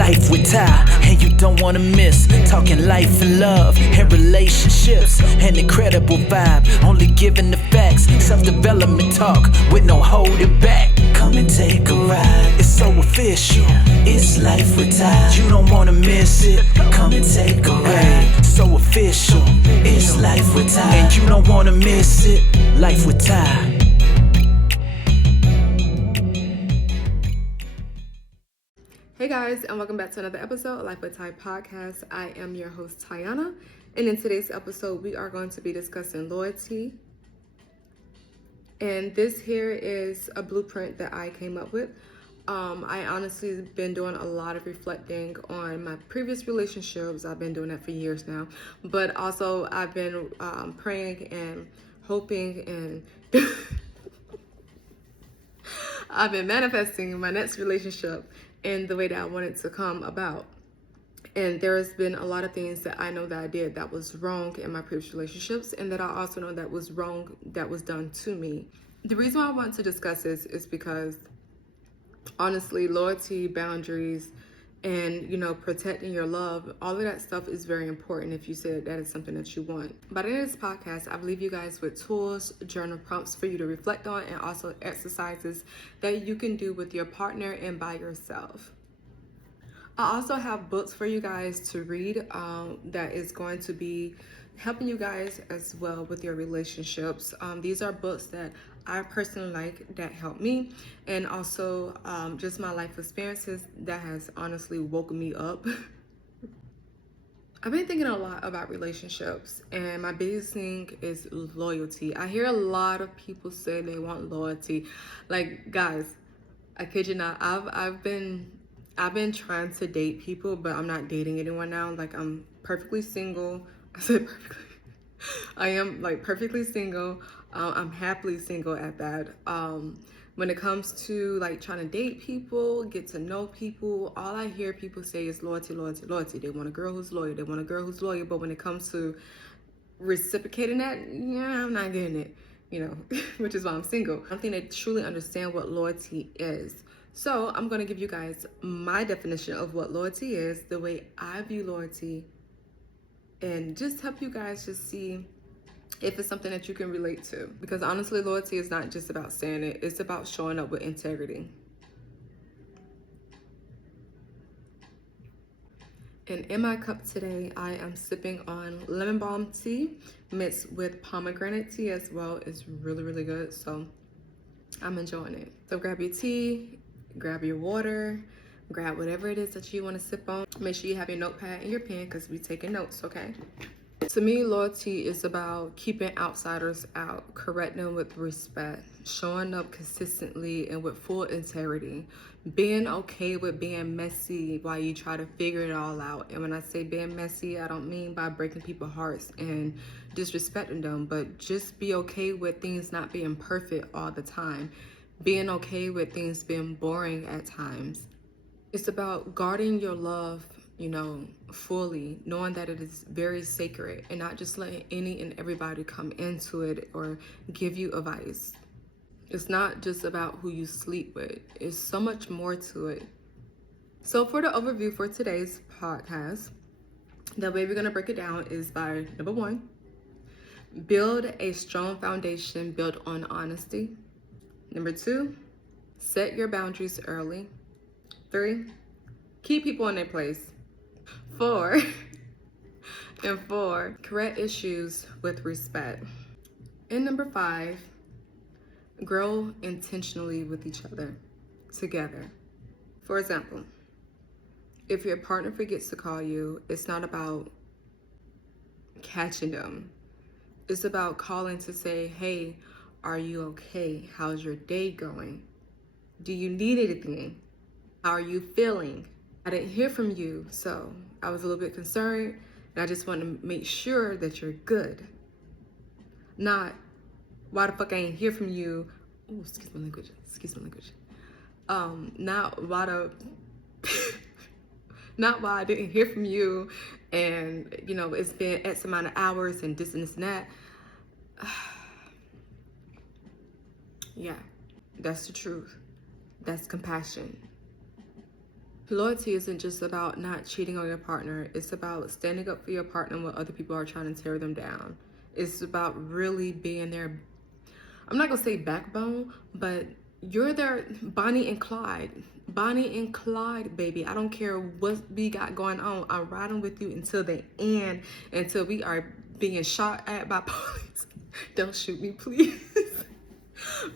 Life with Ty, and you don't wanna miss. Talking life and love and relationships. An incredible vibe, only giving the facts. Self-development talk with no holding back. Come and take a ride, it's so official. It's Life with Ty, you don't wanna miss it. Come and take a ride, so official. It's Life with Ty, and you don't wanna miss it. Life with Ty. Hey guys, and welcome back to another episode of Life with Ty podcast. I am your host Tiana, and in today's episode we are going to be discussing loyalty. And this here is a blueprint that I came up with. I honestly been doing a lot of reflecting on my previous relationships. I've been doing that for years now, but also I've been praying and hoping and I've been manifesting my next relationship in the way that I want it to come about. And there's been a lot of things that I know that I did that was wrong in my previous relationships, and that I also know that was wrong that was done to me. The reason why I want to discuss this is because honestly, loyalty, boundaries, and protecting your love, all of that stuff is very important if you say that is something that you want. By the end of this podcast, I leave you guys with tools, journal prompts for you to reflect on, and also exercises that you can do with your partner and by yourself. I also have books for you guys to read that is going to be helping you guys as well with your relationships. These are books that I personally like that help me, and also just my life experiences that has honestly woken me up. I've been thinking a lot about relationships, and my biggest thing is loyalty. I hear a lot of people say they want loyalty. Like, guys, I kid you not, I've been trying to date people, but I'm not dating anyone now. Like, I'm perfectly single. I said perfectly. I am like perfectly single. I'm happily single at that. When it comes to like trying to date people, get to know people, all I hear people say is loyalty, loyalty, loyalty. They want a girl who's loyal. They want a girl who's loyal. But when it comes to reciprocating that, yeah, I'm not getting it, which is why I'm single. I don't think they truly understand what loyalty is. So I'm going to give you guys my definition of what loyalty is, the way I view loyalty, and just help you guys just see if it's something that you can relate to. Because honestly, loyalty is not just about saying it, it's about showing up with integrity. And in my cup today, I am sipping on lemon balm tea mixed with pomegranate tea as well. It's really, really good. So I'm enjoying it. So grab your tea, grab your water, grab whatever it is that you want to sip on. Make sure you have your notepad and your pen because we're taking notes, okay? To me, loyalty is about keeping outsiders out, correcting them with respect, showing up consistently and with full integrity, being okay with being messy while you try to figure it all out. And when I say being messy, I don't mean by breaking people's hearts and disrespecting them, but just be okay with things not being perfect all the time, being okay with things being boring at times. It's about guarding your love, fully, knowing that it is very sacred and not just letting any and everybody come into it or give you advice. It's not just about who you sleep with. It's so much more to it. So for the overview for today's podcast, the way we're going to break it down is by number 1, build a strong foundation built on honesty. Number 2, set your boundaries early. 3, keep people in their place. 4, correct issues with respect. And number 5, grow intentionally with each other together. For example, if your partner forgets to call you, it's not about catching them. It's about calling to say, hey, are you okay? How's your day going? Do you need anything? How are you feeling? I didn't hear from you, so I was a little bit concerned, and I just want to make sure that you're good. Not, why the fuck I ain't hear from you? Oh, excuse my language. Not why I didn't hear from you, and it's been X amount of hours and this and this and that. Yeah, that's the truth. That's compassion. Loyalty isn't just about not cheating on your partner. It's about standing up for your partner when other people are trying to tear them down. It's about really being their, I'm not gonna say backbone, but you're their Bonnie and Clyde. Bonnie and Clyde, baby. I don't care what we got going on. I'm riding with you until the end, until we are being shot at by police. Don't shoot me, please.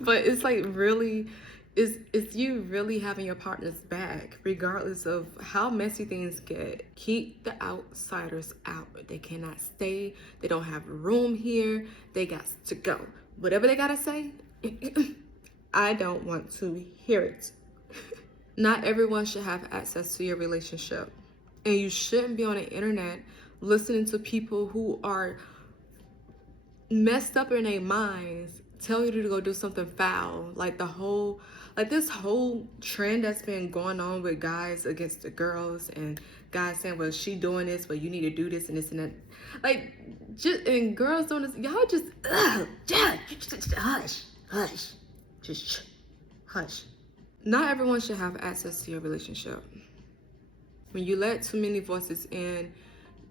But it's like really, it's you really having your partner's back, regardless of how messy things get. Keep the outsiders out. They cannot stay. They don't have room here. They got to go. Whatever they gotta say, I don't want to hear it. Not everyone should have access to your relationship. And you shouldn't be on the internet listening to people who are messed up in their minds tell you to go do something foul. Like this whole trend that's been going on with guys against the girls, and guys saying, well, she doing this, but you need to do this and this and that. Like, just, and girls doing this, y'all just, just hush. Not everyone should have access to your relationship. When you let too many voices in,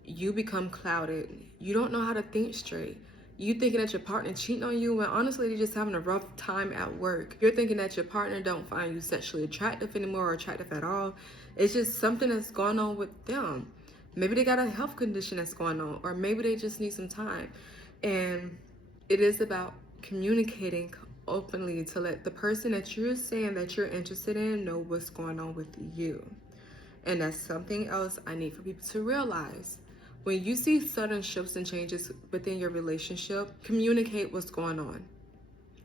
you become clouded. You don't know how to think straight. You thinking that your partner cheating on you when honestly they're just having a rough time at work. You're thinking that your partner don't find you sexually attractive anymore or attractive at all. It's just something that's going on with them. Maybe they got a health condition that's going on, or maybe they just need some time. And it is about communicating openly to let the person that you're saying that you're interested in know what's going on with you. And that's something else I need for people to realize. When you see sudden shifts and changes within your relationship, communicate what's going on.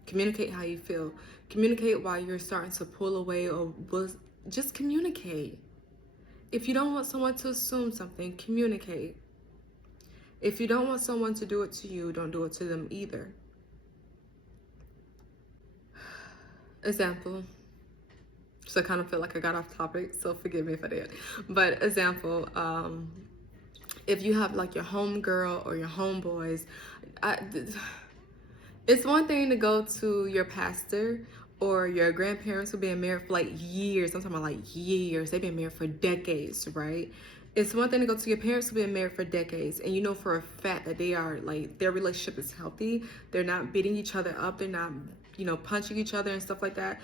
Communicate how you feel. Communicate why you're starting to pull away, or just communicate. If you don't want someone to assume something, communicate. If you don't want someone to do it to you, don't do it to them either. Example. So I kind of feel like I got off topic, so forgive me if I did. But example, if you have like your homegirl or your homeboys, it's one thing to go to your pastor or your grandparents who've been married for like years. I'm talking about like years. They've been married for decades, right? It's one thing to go to your parents who've been married for decades, and you know for a fact that they are like, their relationship is healthy. They're not beating each other up. They're not, punching each other and stuff like that.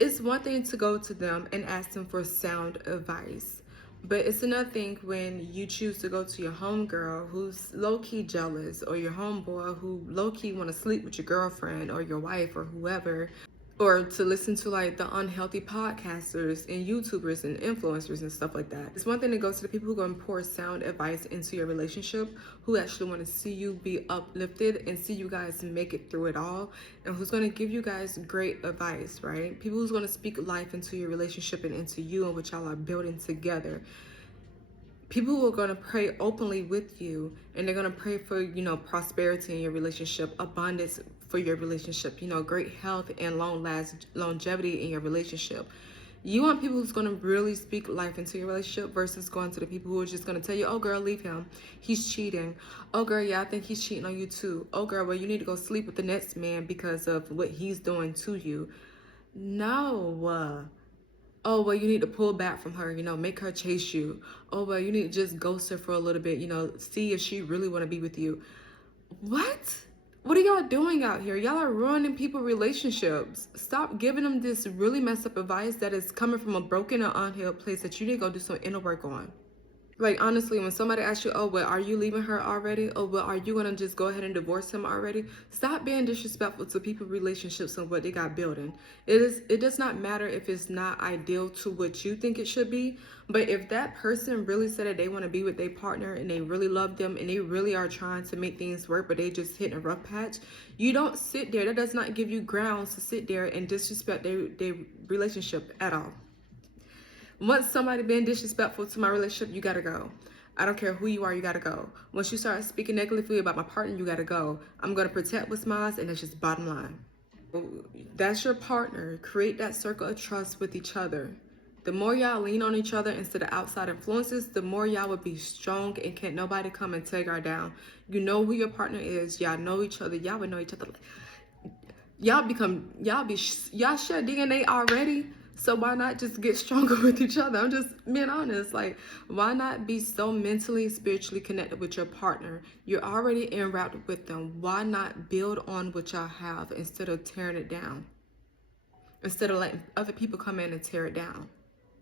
It's one thing to go to them and ask them for sound advice. But it's another thing when you choose to go to your homegirl who's low-key jealous, or your homeboy who low-key want to sleep with your girlfriend or your wife or whoever, or to listen to like the unhealthy podcasters and YouTubers and influencers and stuff like that. It's one thing to go to the people who are going to pour sound advice into your relationship, who actually want to see you be uplifted and see you guys make it through it all, and who's going to give you guys great advice, right? People who's going to speak life into your relationship and into you and what y'all are building together. People who are going to pray openly with you, and they're going to pray for, prosperity in your relationship, abundance for your relationship, great health and longevity in your relationship. You want people who's going to really speak life into your relationship versus going to the people who are just going to tell you, oh girl, leave him, he's cheating. Oh girl, yeah, I think he's cheating on you too. Oh girl, well, you need to go sleep with the next man because of what he's doing to you. No. Oh, well, you need to pull back from her, make her chase you. Oh, well, you need to just ghost her for a little bit, see if she really want to be with you. What? What are y'all doing out here? Y'all are ruining people's relationships. Stop giving them this really messed up advice that is coming from a broken or unhealed place that you need to go do some inner work on. Like, honestly, when somebody asks you, oh, well, are you leaving her already? Oh, well, are you going to just go ahead and divorce him already? Stop being disrespectful to people's relationships and what they got building. It does not matter if it's not ideal to what you think it should be. But if that person really said that they want to be with their partner and they really love them and they really are trying to make things work, but they just hitting a rough patch, you don't sit there. That does not give you grounds to sit there and disrespect their relationship at all. Once somebody being disrespectful to my relationship, you gotta go. I don't care who you are, you gotta go. Once you start speaking negatively about my partner, you gotta go. I'm gonna protect what's mine, and that's just bottom line. That's your partner. Create that circle of trust with each other. The more y'all lean on each other instead of outside influences, the more y'all would be strong and can't nobody come and take her down. You know who your partner is. Y'all know each other. Y'all would know each other. Y'all share DNA already. So why not just get stronger with each other? I'm just being honest. Like, why not be so mentally, spiritually connected with your partner? You're already en route with them. Why not build on what y'all have instead of tearing it down? Instead of letting other people come in and tear it down.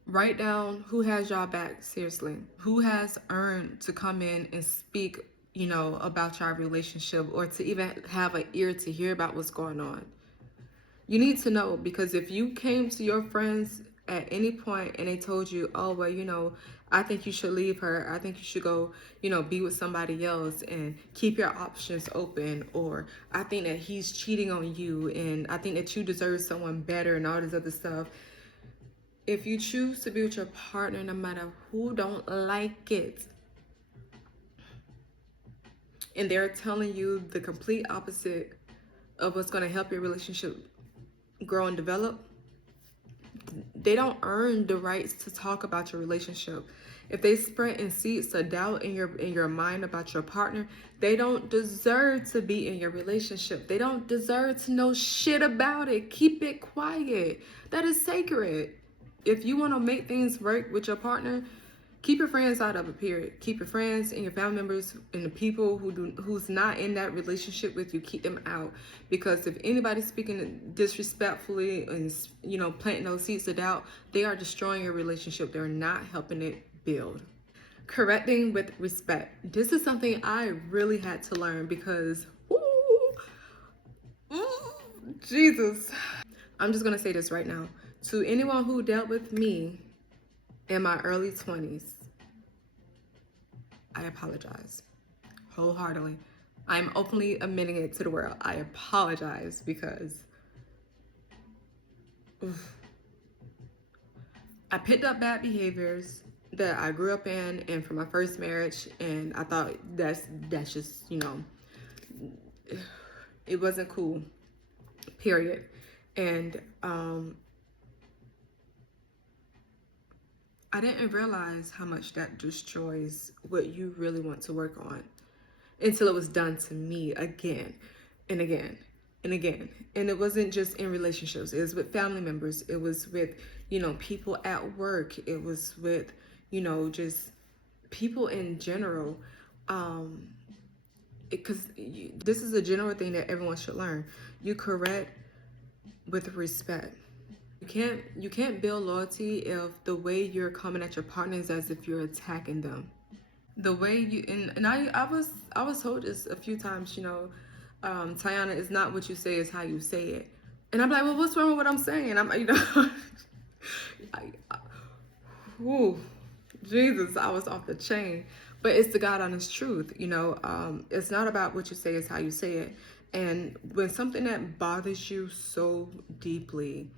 Write down who has y'all back, seriously. Who has earned to come in and speak, about your relationship, or to even have an ear to hear about what's going on. You need to know, because if you came to your friends at any point and they told you, oh, well, I think you should leave her. I think you should go, be with somebody else and keep your options open. Or I think that he's cheating on you and I think that you deserve someone better and all this other stuff. If you choose to be with your partner, no matter who don't like it, and they're telling you the complete opposite of what's going to help your relationship grow and develop, they don't earn the rights to talk about your relationship. If they spread seeds of doubt in your mind about your partner, they don't deserve to be in your relationship. They don't deserve to know shit about it. Keep it quiet. That is sacred. If you want to make things work with your partner, keep your friends out of it, period. Keep your friends and your family members and the people who's not in that relationship with you, keep them out. Because if anybody's speaking disrespectfully and, planting those seeds of doubt, they are destroying your relationship. They're not helping it build. Correcting with respect. This is something I really had to learn because, Jesus. I'm just going to say this right now. To anyone who dealt with me in my early 20s, I apologize wholeheartedly. I'm openly admitting it to the world. I apologize because I picked up bad behaviors that I grew up in and from my first marriage, and I thought that's just, it wasn't cool, period. And I didn't realize how much that destroys what you really want to work on until it was done to me again and again and again. And it wasn't just in relationships. It was with family members. It was with, people at work. It was with, just people in general. Because this is a general thing that everyone should learn. You correct with respect. You can't build loyalty if the way you're coming at your partner is as if you're attacking them. The way you and I was told this a few times, Tiana, it's not what you say, it's how you say it. And I'm like, well, what's wrong with what I'm saying? Jesus, I was off the chain. But it's the God honest truth, it's not about what you say, it's how you say it. And when something that bothers you so deeply,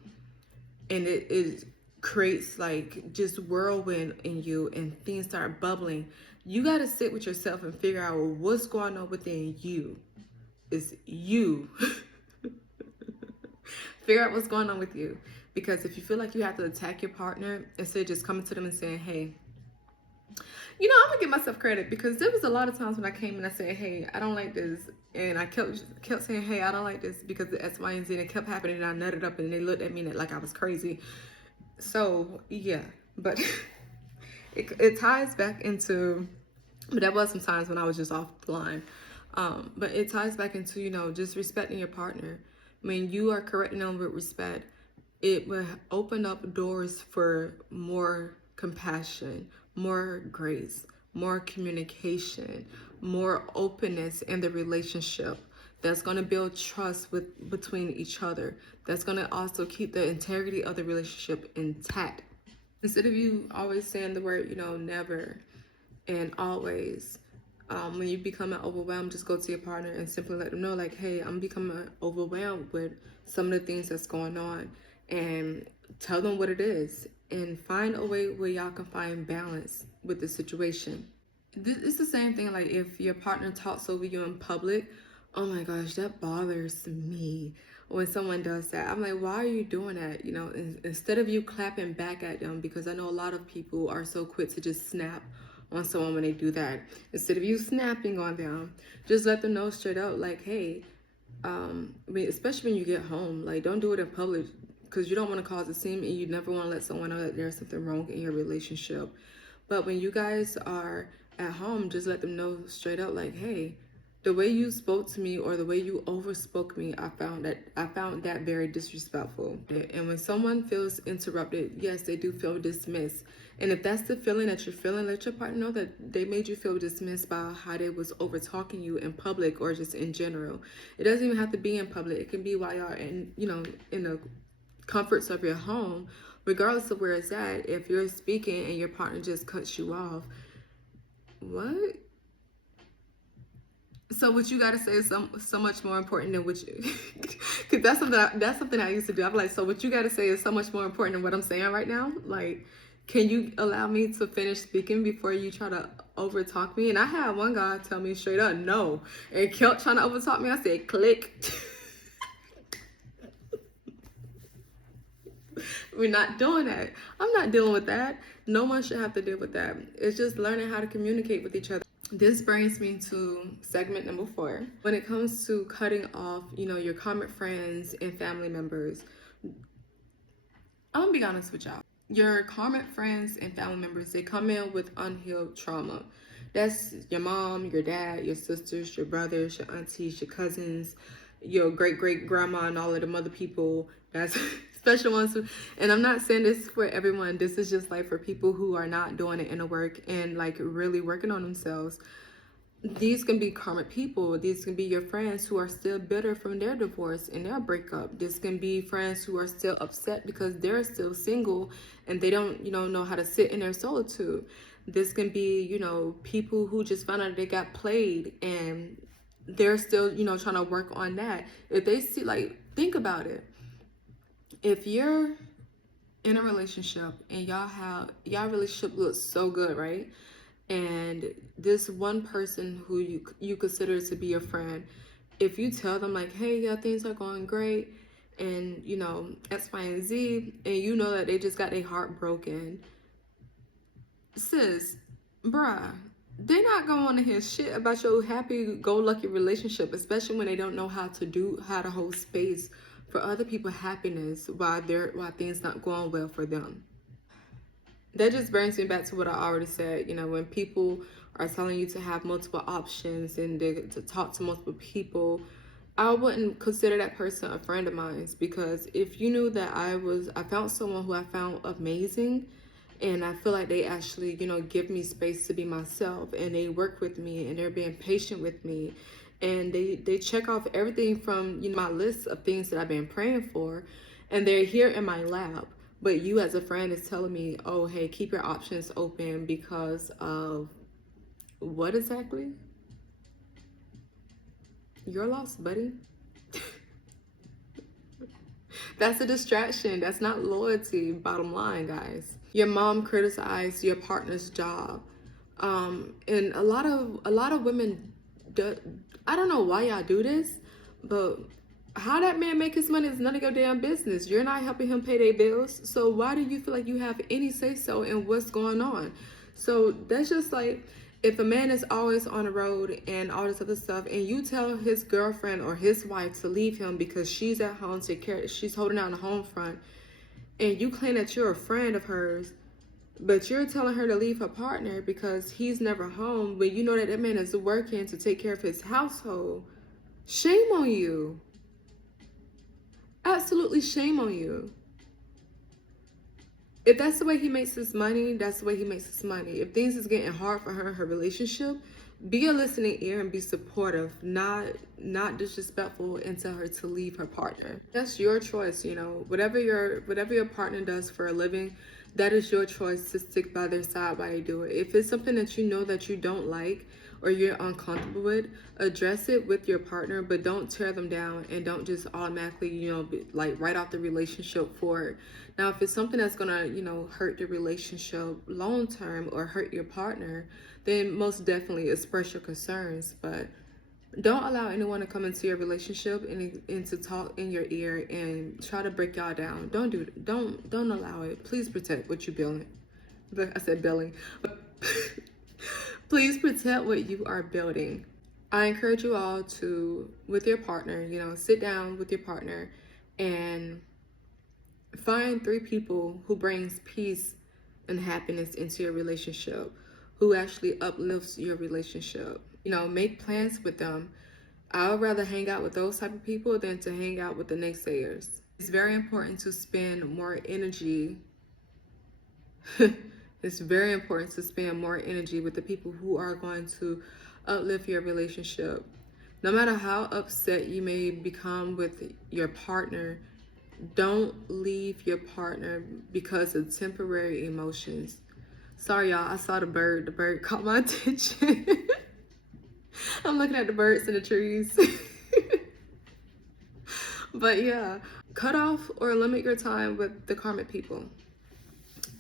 and it creates like just whirlwind in you and things start bubbling, you got to sit with yourself and figure out what's going on within you. It's you. Figure out what's going on with you. Because if you feel like you have to attack your partner, instead of just coming to them and saying, hey, I'm gonna give myself credit, because there was a lot of times when I came and I said, hey, I don't like this. And I kept saying, hey, I don't like this because the X, Y, and Z, and it kept happening, and I nutted up and they looked at me like I was crazy. So yeah, but it ties back into, but there was some times when I was just off the line. But it ties back into, just respecting your partner. When you are correcting them with respect, it will open up doors for more compassion, more grace, more communication, more openness in the relationship. That's going to build trust between each other. That's going to also keep the integrity of the relationship intact. Instead of you always saying the word, never and always, when you become overwhelmed, just go to your partner and simply let them know, like, hey, I'm becoming overwhelmed with some of the things that's going on, and tell them what it is, and find a way where y'all can find balance with the situation. It's the same thing, like if your partner talks over you in public, oh my gosh, that bothers me when someone does that. I'm like, why are you doing that? Instead of you clapping back at them, because I know a lot of people are so quick to just snap on someone when they do that. Instead of you snapping on them, just let them know straight out, like, hey, especially when you get home, like, don't do it in public. because you don't want to cause a scene and you never want to let someone know that there's something wrong in your relationship. But when you guys are at home, just let them know straight up, like, hey, the way you spoke to me or the way you overspoke me, I found that very disrespectful. And when someone feels interrupted, yes, they do feel dismissed. And if that's the feeling that you're feeling, let your partner know that they made you feel dismissed by how they was over talking you in public or just in general. It doesn't even have to be in public. It can be while y'all in, in the comforts of your home, regardless of where it's at. If you're speaking and your partner just cuts you off, what? So what you gotta say is so much more important than what you, because that's something I used to do. I'm like, so what you gotta say is so much more important than what I'm saying right now. Like, can you allow me to finish speaking before you try to overtalk me? And I had one guy tell me straight up no, and kept trying to overtalk me. I said, click. We're not doing that. I'm not dealing with that. No one should have to deal with that. It's just learning how to communicate with each other. This brings me to segment number 4. When it comes to cutting off, your common friends and family members, I'm gonna be honest with y'all. Your common friends and family members, they come in with unhealed trauma. That's your mom, your dad, your sisters, your brothers, your aunties, your cousins, your great-great-grandma, and all of them other people. That's special ones. And I'm not saying this for everyone. This is just like for people who are not doing the inner work and like really working on themselves. These can be karmic people. These can be your friends who are still bitter from their divorce and their breakup. This can be friends who are still upset because they're still single and they don't, know how to sit in their solitude. This can be, people who just found out they got played and they're still, trying to work on that. If they see, like, think about it. If you're in a relationship and y'all relationship looks so good, right? And this one person who you consider to be a friend, if you tell them like, hey, yeah, things are going great, and X, Y, and Z, and you know that they just got their heart broken, sis, bruh, they're not gonna want to hear shit about your happy-go-lucky relationship, especially when they don't know how to hold space for other people's happiness while things not going well for them. That just brings me back to what I already said. When people are telling you to have multiple options and to talk to multiple people, I wouldn't consider that person a friend of mine, because if you knew that I found someone who I found amazing, and I feel like they actually, give me space to be myself, and they work with me, and they're being patient with me, and they check off everything from, my list of things that I've been praying for, and they're here in my lap. But you as a friend is telling me, oh, hey, keep your options open because of what exactly? You're lost, buddy. That's a distraction. That's not loyalty, bottom line, guys. Your mom criticized your partner's job. And a lot of women, I don't know why y'all do this, but how that man make his money is none of your damn business. You're not helping him pay their bills. So why do you feel like you have any say-so in what's going on? So that's just like, if a man is always on the road and all this other stuff, and you tell his girlfriend or his wife to leave him because she's at home, she's holding down the home front, and you claim that you're a friend of hers, but you're telling her to leave her partner because he's never home, but you know that man is working to take care of his household, shame on you. Absolutely shame on you. If that's the way he makes his money, that's the way he makes his money. If things is getting hard for her in her relationship, be a listening ear and be supportive, not disrespectful, and tell her to leave her partner. That's your choice, whatever your partner does for a living, that is your choice to stick by their side while you do it. If it's something that you know that you don't like or you're uncomfortable with, address it with your partner, but don't tear them down and don't just automatically, write off the relationship for it. Now, if it's something that's gonna, hurt the relationship long term or hurt your partner, then most definitely express your concerns. But don't allow anyone to come into your relationship and to talk in your ear and try to break y'all down. Don't allow it. Please protect what you're building. I said building. Please protect what you are building. I encourage you all to, with your partner, sit down with your partner and Find 3 people who brings peace and happiness into your relationship, who actually uplifts your relationship. You know, make plans with them. I would rather hang out with those type of people than to hang out with the naysayers. It's very important to spend more energy. It's very important to spend more energy with the people who are going to uplift your relationship. No matter how upset you may become with your partner, don't leave your partner because of temporary emotions. Sorry, y'all, I saw the bird. The bird caught my attention. I'm looking at the birds in the trees. But yeah, cut off or limit your time with the karmic people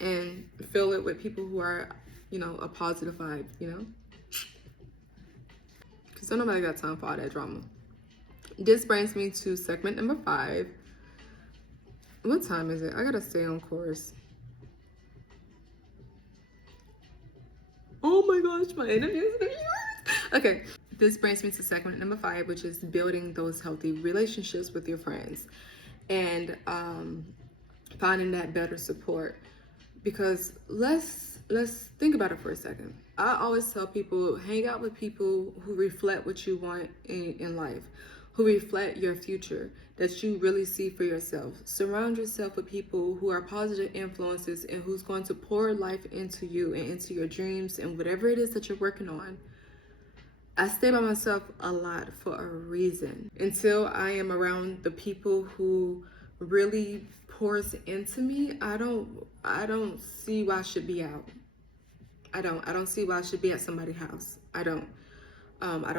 and fill it with people who are, you know, a positive vibe, you know? Because don't nobody got time for all that drama. This brings me to segment number 5. What time is it? I gotta stay on course. Oh my gosh, my interviews. Okay, this brings me to segment number 5, which is building those healthy relationships with your friends and finding that better support. Because let's think about it for a second. I always tell people, hang out with people who reflect what you want in life, who reflect your future that you really see for yourself. Surround yourself with people who are positive influences and who's going to pour life into you and into your dreams and whatever it is that you're working on. I stay by myself a lot for a reason. Until I am around the people who really pours into me, I don't see why I should be out. I don't see why I should be at somebody's house. I don't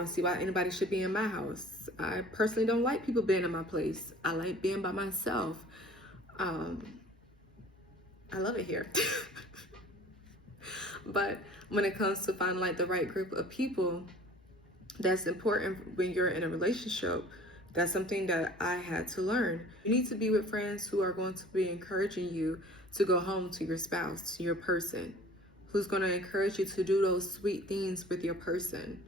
see why anybody should be in my house. I personally don't like people being in my place. I like being by myself. I love it here. But when it comes to finding like the right group of people, that's important when you're in a relationship. That's something that I had to learn. You need to be with friends who are going to be encouraging you to go home to your spouse, to your person, who's going to encourage you to do those sweet things with your person,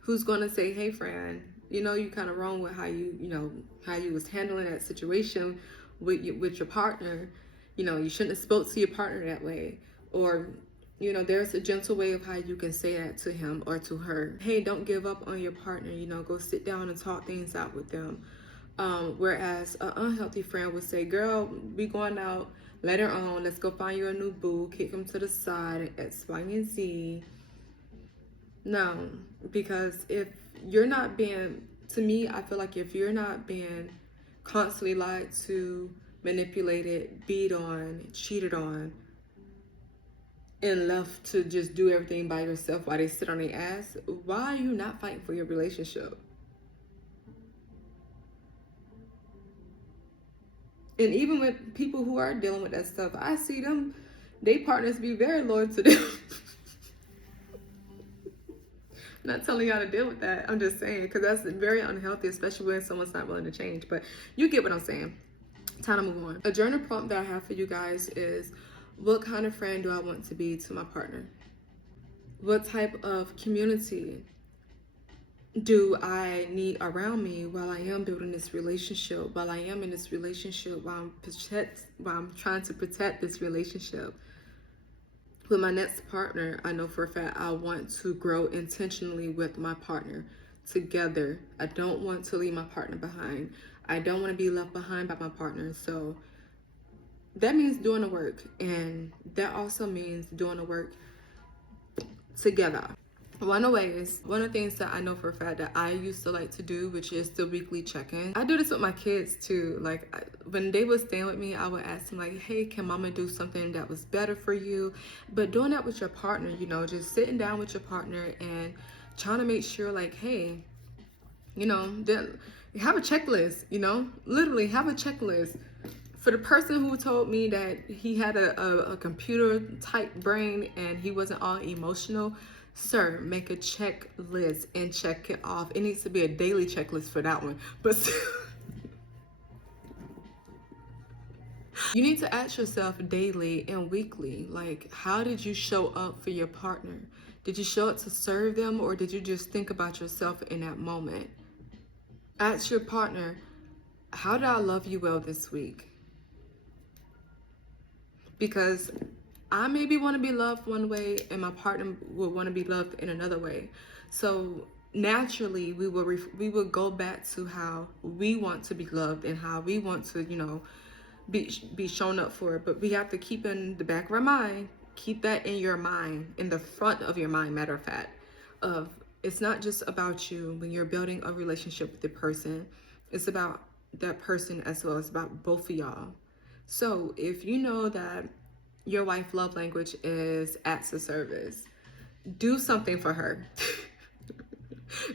who's going to say, hey, friend, you know, you kind of wrong with how you was handling that situation with your partner. You know, you shouldn't have spoke to your partner that way. Or, you know, there's a gentle way of how you can say that to him or to her. Hey, don't give up on your partner. You know, go sit down and talk things out with them. Whereas an unhealthy friend would say, girl, we going out later on. Let's go find you a new boo. Kick them to the side, X, Y, and Z. No, because if you're not being, to me, I feel like if you're not being constantly lied to, manipulated, beat on, cheated on, and left to just do everything by yourself while they sit on their ass, why are you not fighting for your relationship? And even with people who are dealing with that stuff, I see them, they partners be very loyal to them. Not telling y'all to deal with that. I'm just saying, because that's very unhealthy, especially when someone's not willing to change. But you get what I'm saying. Time to move on. A journal prompt that I have for you guys is, what kind of friend do I want to be to my partner? What type of community do I need around me while I am building this relationship, while I am in this relationship, while I'm trying to protect this relationship? With my next partner, I know for a fact I want to grow intentionally with my partner together. I don't want to leave my partner behind. I don't want to be left behind by my partner. So that means doing the work, and that also means doing the work together. One of the things that I know for a fact that I used to like to do, which is the weekly check-in. I do this with my kids too. Like when they were staying with me, I would ask them like, hey, can mama do something that was better for you? But doing that with your partner, you know, just sitting down with your partner and trying to make sure like, hey, you know, have a checklist, you know, literally have a checklist. For the person who told me that he had a computer type brain and he wasn't all emotional, sir, make a checklist and check it off. It needs to be a daily checklist for that one. But you need to ask yourself daily and weekly, like, how did you show up for your partner? Did you show up to serve them, or did you just think about yourself in that moment? Ask your partner, how did I love you well this week? because I maybe want to be loved one way and my partner would want to be loved in another way. So naturally we will go back to how we want to be loved and how we want to, be shown up for it. But we have to keep in the back of our mind, keep that in your mind, in the front of your mind, matter of fact, of it's not just about you when you're building a relationship with the person. It's about that person as well. It's about both of y'all. So if you know that your wife love language is acts of service, do something for her.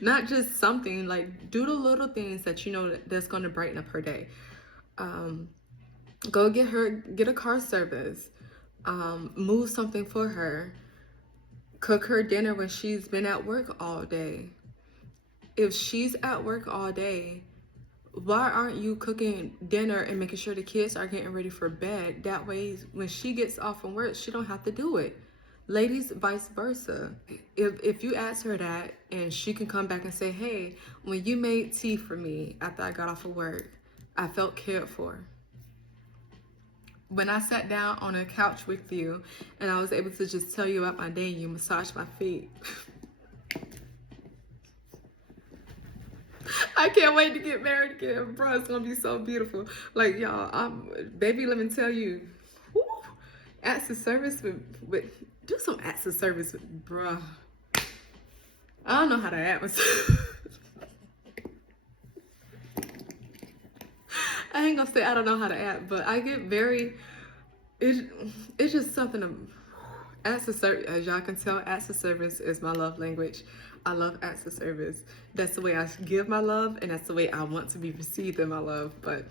Not just something, like do the little things that you know that's going to brighten up her day. Go get a car service, move something for her, cook her dinner when she's been at work all day. If she's at work all day, why aren't you cooking dinner and making sure the kids are getting ready for bed? That way, when she gets off from work, she don't have to do it. Ladies, vice versa. If you ask her that and she can come back and say, hey, when you made tea for me after I got off of work, I felt cared for. When I sat down on a couch with you and I was able to just tell you about my day and you massaged my feet. I can't wait to get married again, bro. It's gonna be so beautiful. Like, y'all, baby, let me tell you, whoo, acts of service with do some acts of service with, bruh. I don't know how to act myself. I ain't gonna say I don't know how to act, but I get very, it's just something of, acts of service, as y'all can tell, acts of service is my love language. I love acts of service. That's the way I give my love, and that's the way I want to be received in my love, but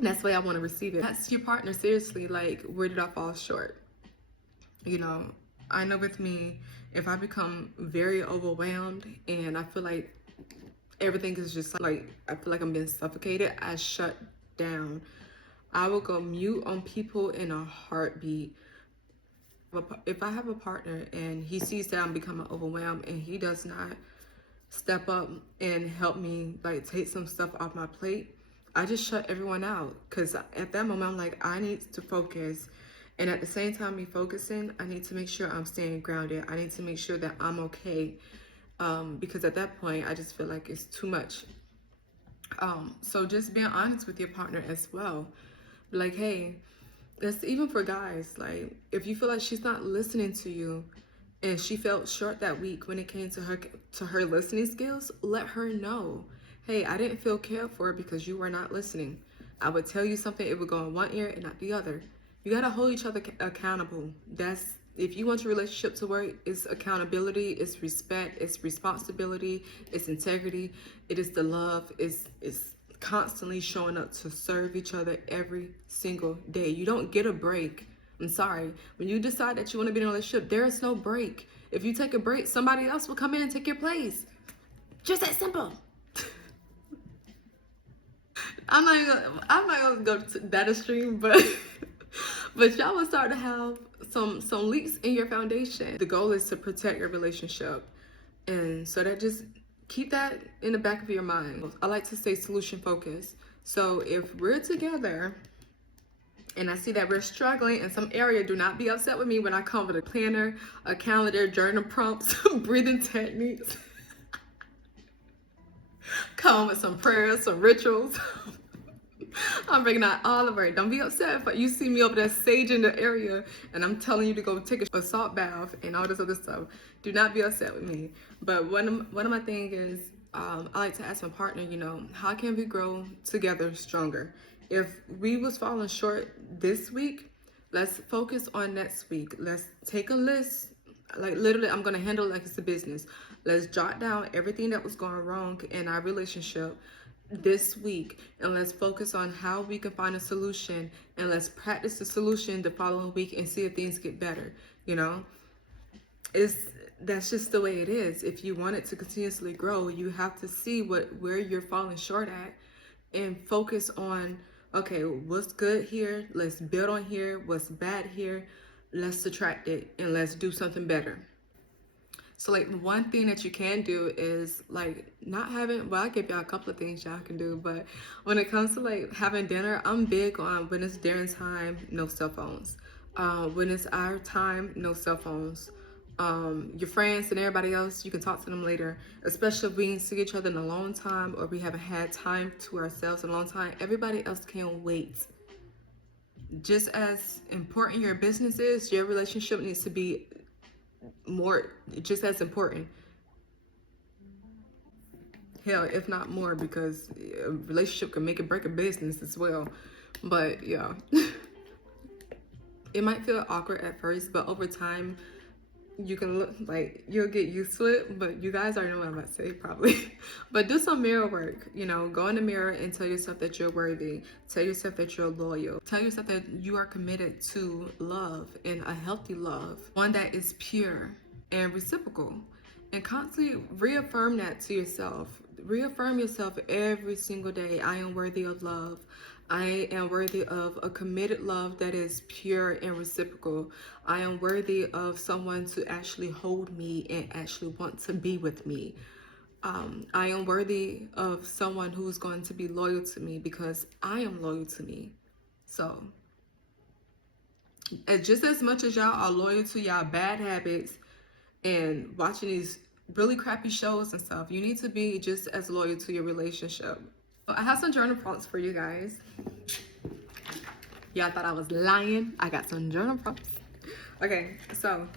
that's the way I want to receive it. Ask your partner seriously, like, where did I fall short? I know with me, if I become very overwhelmed and I feel like everything is just like, I feel like I'm being suffocated, I shut down. I will go mute on people in a heartbeat. If I have a partner and he sees that I'm becoming overwhelmed and he does not step up and help me, like, take some stuff off my plate, I just shut everyone out. Because at that moment, I'm like, I need to focus. And at the same time, me focusing, I need to make sure I'm staying grounded. I need to make sure that I'm okay. Because at that point, I just feel like it's too much. So just being honest with your partner as well. Like, hey, that's even for guys. Like, if you feel like she's not listening to you and she felt short that week when it came to her listening skills, let her know. Hey, I didn't feel cared for because you were not listening. I would tell you something, it would go in one ear and not the other. You gotta hold each other accountable. If you want your relationship to work, it's accountability, it's respect, it's responsibility, it's integrity, it is the love, it's constantly showing up to serve each other every single day. You don't get a break. I'm sorry. When you decide that you want to be in a relationship, there is no break. If you take a break, somebody else will come in and take your place. Just that simple. I'm not gonna go to that extreme, but y'all will start to have some leaks in your foundation. The goal is to protect your relationship, and so that just keep that in the back of your mind. I like to stay solution focused. So if we're together and I see that we're struggling in some area, do not be upset with me when I come with a planner, a calendar, journal prompts, breathing techniques. Come with some prayers, some rituals. I'm bringing out all of it. Don't be upset if you see me over there saging the area and I'm telling you to go take a salt bath and all this other stuff. Do not be upset with me. But one of my things is I like to ask my partner, how can we grow together stronger? If we was falling short this week, let's focus on next week. Let's take a list. Like, literally, I'm going to handle it like it's a business. Let's jot down everything that was going wrong in our relationship this week, and let's focus on how we can find a solution, and let's practice the solution the following week and see if things get better. That's just the way it is. If you want it to continuously grow, you have to see where you're falling short at and focus on, okay, what's good here? Let's build on here. What's bad here? Let's subtract it and let's do something better. So, like, one thing that you can do is, like, not having, well, I'll give y'all a couple of things y'all can do, but when it comes to, like, having dinner, I'm big on when it's dinner time, no cell phones. When it's our time, no cell phones. Your friends and everybody else, you can talk to them later. Especially if we didn't see each other in a long time or we haven't had time to ourselves in a long time. Everybody else can't wait. Just as important your business is, your relationship needs to be just as important. Hell, if not more, because a relationship can make or break a business as well. But yeah. It might feel awkward at first, but over time, you can look like you'll get used to it. But you guys already know what I'm about to say, probably. But do some mirror work. Go in the mirror and tell yourself that you're worthy. Tell yourself that you're loyal. Tell yourself that you are committed to love, and a healthy love, one that is pure and reciprocal. And constantly reaffirm that to yourself. Reaffirm yourself every single day. I am worthy of love. I am worthy of a committed love that is pure and reciprocal. I am worthy of someone to actually hold me and actually want to be with me. I am worthy of someone who's going to be loyal to me because I am loyal to me. So, just as much as y'all are loyal to y'all bad habits and watching these really crappy shows and stuff, you need to be just as loyal to your relationship. I have some journal prompts for you guys. Y'all thought I was lying. I got some journal prompts. Okay, so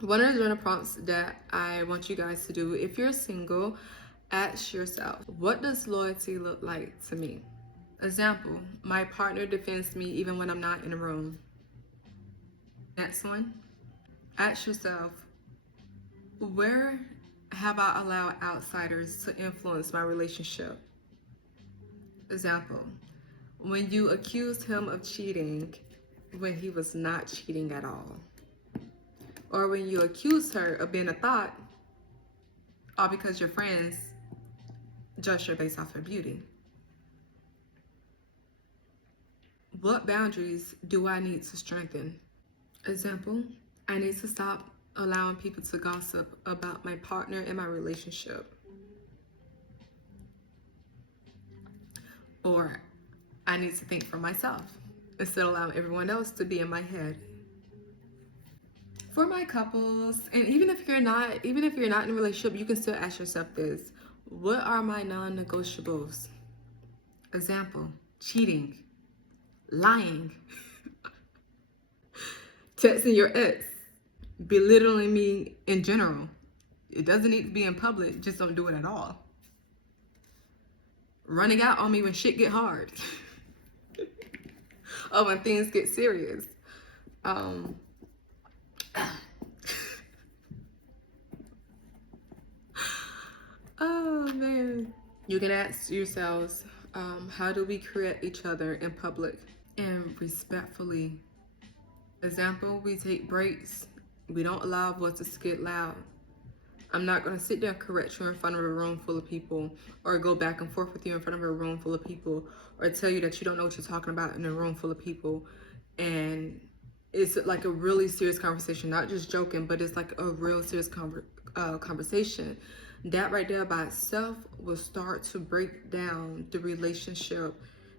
one of the journal prompts that I want you guys to do, if you're single, ask yourself, what does loyalty look like to me? Example, my partner defends me even when I'm not in the room. Next one, ask yourself, where have I allowed outsiders to influence my relationship? Example, when you accused him of cheating when he was not cheating at all. Or when you accused her of being a thought, all because your friends judged her based off her beauty. What boundaries do I need to strengthen? Example, I need to stop allowing people to gossip about my partner and my relationship. Or I need to think for myself instead of allowing everyone else to be in my head. For my couples, and even if you're not in a relationship, you can still ask yourself this: what are my non-negotiables? Example, cheating, lying, texting your ex, belittling me in general. It doesn't need to be in public, just don't do it at all. Running out on me when shit get hard. Or when things get serious. Oh man. You can ask yourselves, how do we correct each other in public and respectfully? Example, we take breaks. We don't allow voices to get loud. I'm not going to sit there and correct you in front of a room full of people, or go back and forth with you in front of a room full of people, or tell you that you don't know what you're talking about in a room full of people. And it's like a really serious conversation, not just joking, but it's like a real serious conversation. That right there by itself will start to break down the relationship,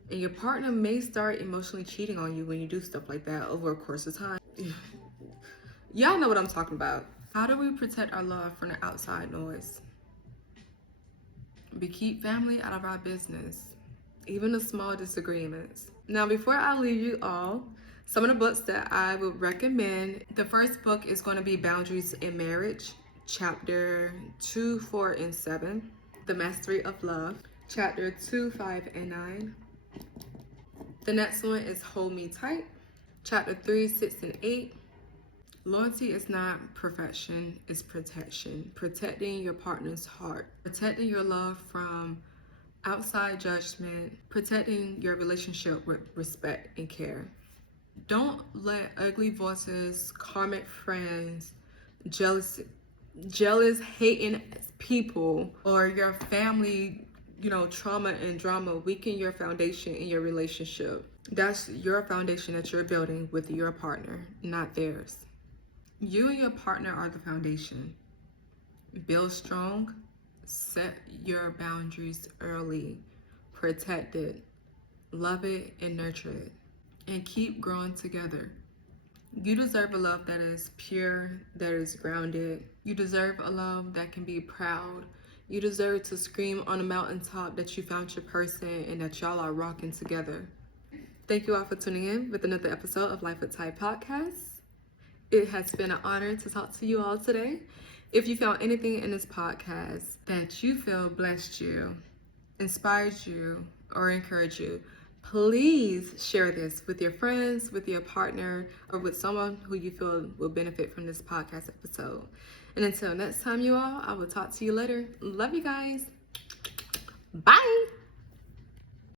and your partner may start emotionally cheating on you when you do stuff like that over a course of time. Y'all know what I'm talking about. How do we protect our love from the outside noise? We keep family out of our business, even the small disagreements. Now, before I leave you all, some of the books that I would recommend, the first book is going to be Boundaries in Marriage, chapter 2, 4, and 7. The Mastery of Love, chapter 2, 5, and 9. The next one is Hold Me Tight, chapter 3, 6, and 8. Loyalty is not perfection, it's protection. Protecting your partner's heart, protecting your love from outside judgment, protecting your relationship with respect and care. Don't let ugly voices, karmic friends, jealous, hating people, or your family, trauma and drama weaken your foundation in your relationship. That's your foundation that you're building with your partner, not theirs. You and your partner are the foundation. Build strong, set your boundaries early, protect it, love it, and nurture it, and keep growing together. You deserve a love that is pure, that is grounded. You deserve a love that can be proud. You deserve to scream on a mountaintop that you found your person and that y'all are rocking together. Thank you all for tuning in with another episode of Life with Ty podcast. It has been an honor to talk to you all today. If you found anything in this podcast that you feel blessed you, inspired you, or encouraged you, please share this with your friends, with your partner, or with someone who you feel will benefit from this podcast episode. And until next time, you all, I will talk to you later. Love you guys. Bye.